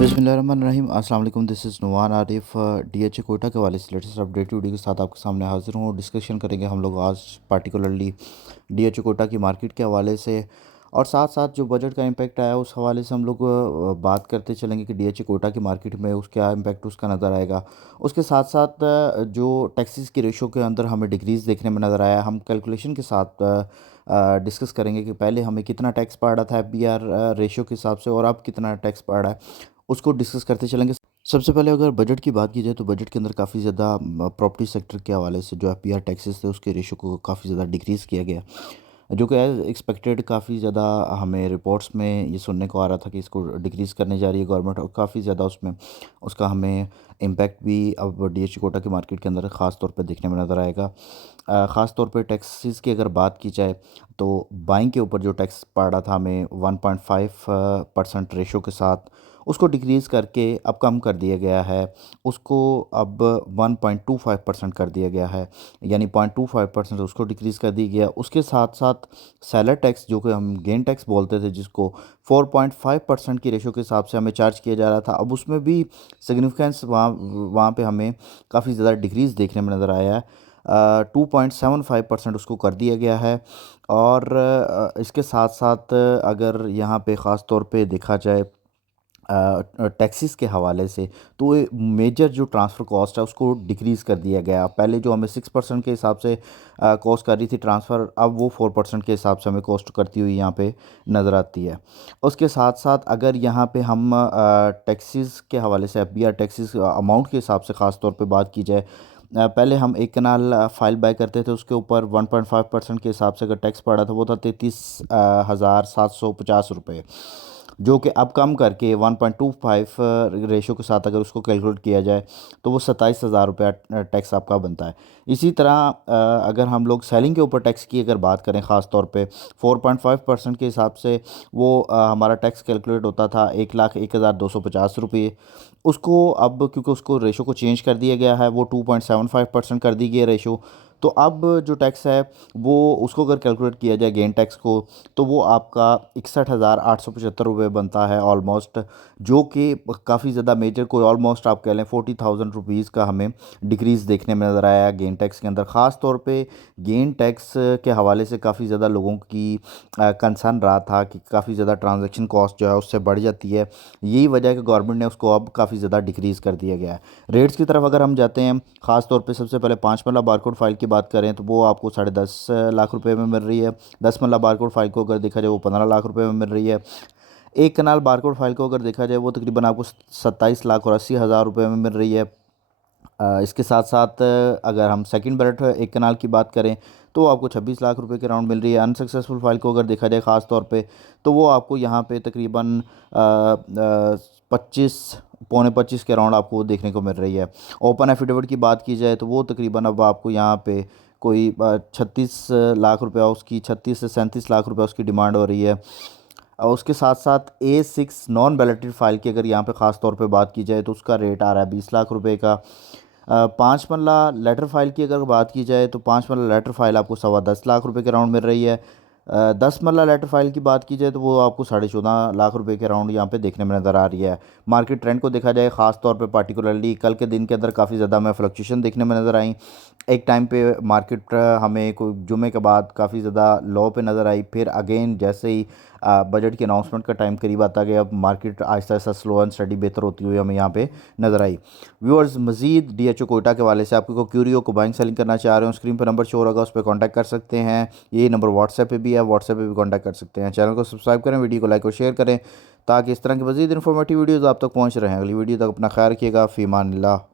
बिस्मिल्लाहिर्रहमानिर्रहीम अस्सलाम वालेकुम। This is Numan Arif DHA Quetta के वाले से लेटेस्ट अपडेट वीडियो के साथ आपके सामने हाजिर हूँ। डिस्कशन करेंगे हम लोग आज पार्टिकुलरली डीएचए कोटा की मार्केट के हवाले से और साथ साथ जो बजट का इम्पैक्ट आया उस हवाले से हम लोग बात करते चलेंगे कि डीएचए कोटा की मार्केट में उस क्या इम्पैक्ट उसका नज़र आएगा। उसके साथ साथ जो टैक्सेस की रेशो के अंदर हमें डिक्रीज़ देखने में नज़र आया, हम कैलकुलेशन के साथ डिस्कस करेंगे कि पहले हमें कितना टैक्स पड़ रहा था एफबीआर रेशियो के हिसाब से और अब कितना टैक्स पड़ रहा है, उसको डिस्कस करते चलेंगे। सबसे पहले अगर बजट की बात की जाए तो बजट के अंदर काफ़ी ज़्यादा प्रॉपर्टी सेक्टर के हवाले से जो एफबीआर टैक्सेस थे उसके रेशो को काफ़ी ज़्यादा डिक्रीज़ किया गया, जो कि एज़ एक्सपेक्टेड काफ़ी ज़्यादा हमें रिपोर्ट्स में ये सुनने को आ रहा था कि इसको डिक्रीज़ करने जा रही है गवर्नमेंट, और काफ़ी ज़्यादा उसमें उसका हमें इम्पैक्ट भी अब डीएचए कोटा की मार्केट के अंदर ख़ास तौर पे देखने में नज़र आएगा। ख़ास तौर पे टैक्सेस की अगर बात की जाए तो बाइंग के ऊपर जो टैक्स पड़ रहा था हमें 1.5% रेशो के साथ उसको डिक्रीज़ करके अब कम कर दिया गया है, उसको अब 1.25% कर दिया गया है, यानी 0.25% उसको डिक्रीज़ कर दिया गया। उसके साथ साथ सेलर टैक्स जो कि हम गेन टैक्स बोलते थे, जिसको 4.5% की रेशो के हिसाब से हमें चार्ज किया जा रहा था, अब उसमें भी सिग्निफिकेंस वहाँ वहाँ पे हमें काफ़ी ज़्यादा डिक्रीज़ देखने में नज़र आया है। 2.75% उसको कर दिया गया है। और इसके साथ साथ अगर यहाँ पे ख़ास तौर पे देखा जाए टैक्सेस के हवाले से, तो ये मेजर जो ट्रांसफ़र कॉस्ट है उसको डिक्रीज़ कर दिया गया। पहले जो हमें 6% के हिसाब से कॉस्ट कर रही थी ट्रांसफ़र, अब वो 4% के हिसाब से हमें कॉस्ट करती हुई यहाँ पे नज़र आती है। उसके साथ साथ अगर यहाँ पे हम टैक्सेस के हवाले से एफबीआर टैक्सेस अमाउंट के हिसाब से ख़ास तौर पे बात की जाए, पहले हम एक कनाल फाइल बाय करते थे, उसके ऊपर 1.5% के हिसाब से अगर टैक्स पड़ा था वो था 33,750 रुपये, जो कि अब कम करके 1.25 रेशो के साथ अगर उसको कैलकुलेट किया जाए तो वो 27,000 रुपया टैक्स आपका बनता है। इसी तरह अगर हम लोग सेलिंग के ऊपर टैक्स की अगर बात करें, ख़ास तौर पे 4.5% के हिसाब से वो हमारा टैक्स कैलकुलेट होता था 1,01,250 रुपये। उसको अब क्योंकि उसको रेशो को चेंज कर दिया गया है, वो 2.75% कर दी गई है रेशो, तो अब जो टैक्स है वो उसको अगर कैलकुलेट किया जाए गेन टैक्स को, तो वो आपका 61,875 रुपये बनता है ऑलमोस्ट, जो कि काफ़ी ज़्यादा मेजर, कोई ऑलमोस्ट आप कह लें 40,000 रुपीज़ का हमें डिक्रीज़ देखने में नज़र आया गेन टैक्स के अंदर। ख़ास तौर पे गेन टैक्स के हवाले से काफ़ी ज़्यादा लोगों की कंसर्न रहा था कि काफ़ी ज़्यादा ट्रांजैक्शन कॉस्ट जो है उससे बढ़ जाती है। यही वजह है कि गवर्नमेंट ने उसको अब काफ़ी ज़्यादा डिक्रीज़ कर दिया गया है। रेट्स की तरफ अगर हम जाते हैं, ख़ास तौर पे सबसे पहले 5 मरला बारकोड फाइल की बात करें तो वो आपको 10.5 लाख रुपए में मिल रही है। 10 मरला बारकोड फाइल को अगर देखा जाए वो 15 लाख रुपए में मिल रही है। एक कनाल बारकोड फाइल को अगर देखा जाए वो तकरीबन आपको 27,80,000 रुपये में मिल रही है। इसके साथ साथ अगर हम सेकंड बैलेट एक कनाल की बात करें तो आपको 26 लाख रुपए के राउंड मिल रही है। अनसक्सेसफुल फाइल को अगर देखा जाए ख़ास तौर पे, तो वो आपको यहाँ पे तकरीबन 25 पौने 25 के राउंड आपको देखने को मिल रही है। ओपन एफिडेविट की बात की जाए तो वो तकरीबन अब आपको यहाँ पे कोई 36 लाख रुपया उसकी, 36 से 37 लाख रुपया उसकी डिमांड हो रही है। और उसके साथ साथ A6 नॉन बैलेटेड फाइल की अगर यहाँ पे ख़ास तौर पे बात की जाए तो उसका रेट आ रहा है 20 लाख रुपए का। 5 मरला लेटर फाइल की अगर बात की जाए तो 5 मरला लेटर फाइल आपको 10.25 लाख रुपए के राउंड मिल रही है। 10 मरला लेटर फाइल की बात की जाए तो वो आपको 14.5 लाख रुपए के राउंड यहाँ पे देखने में नज़र आ रही है। मार्केट ट्रेंड को देखा जाए ख़ास तौर पे पार्टिकुलरली कल के दिन के अंदर काफ़ी ज़्यादा हमें फ्लक्चुएशन देखने में नज़र आई। एक टाइम पे मार्केट हमें कोई जुमे के बाद काफ़ी ज़्यादा लो पे नज़र आई, फिर अगेन जैसे ही बजट की अनाउंसमेंट का टाइम करीब आता गया, अब market Aahista Aahista slow and study बेहतर होती हुई हमें यहाँ पे नज़र आई। व्यूअर्स, मज़ीद डीएचओ कोटा के वाले से आपको को क्यूरियो को बाइंग सेलिंग करना चाह रहे हो, स्क्रीन पर नंबर शो होगा, उस पर कॉन्टैक्ट कर सकते हैं। ये नंबर व्हाट्सएप पे भी है, व्हाट्सएप पे भी कॉन्टैक्ट कर सकते हैं। चैनल को सब्सक्राइब करें, वीडियो को लाइक और शेयर करें ताकि इस तरह की मज़ीद इन्फॉर्मेटिव वीडियोज़ आप तक पहुँच रहे हैं। अगली वीडियो तक अपना ख्याल रखिएगा। फ़ी अमान अल्लाह।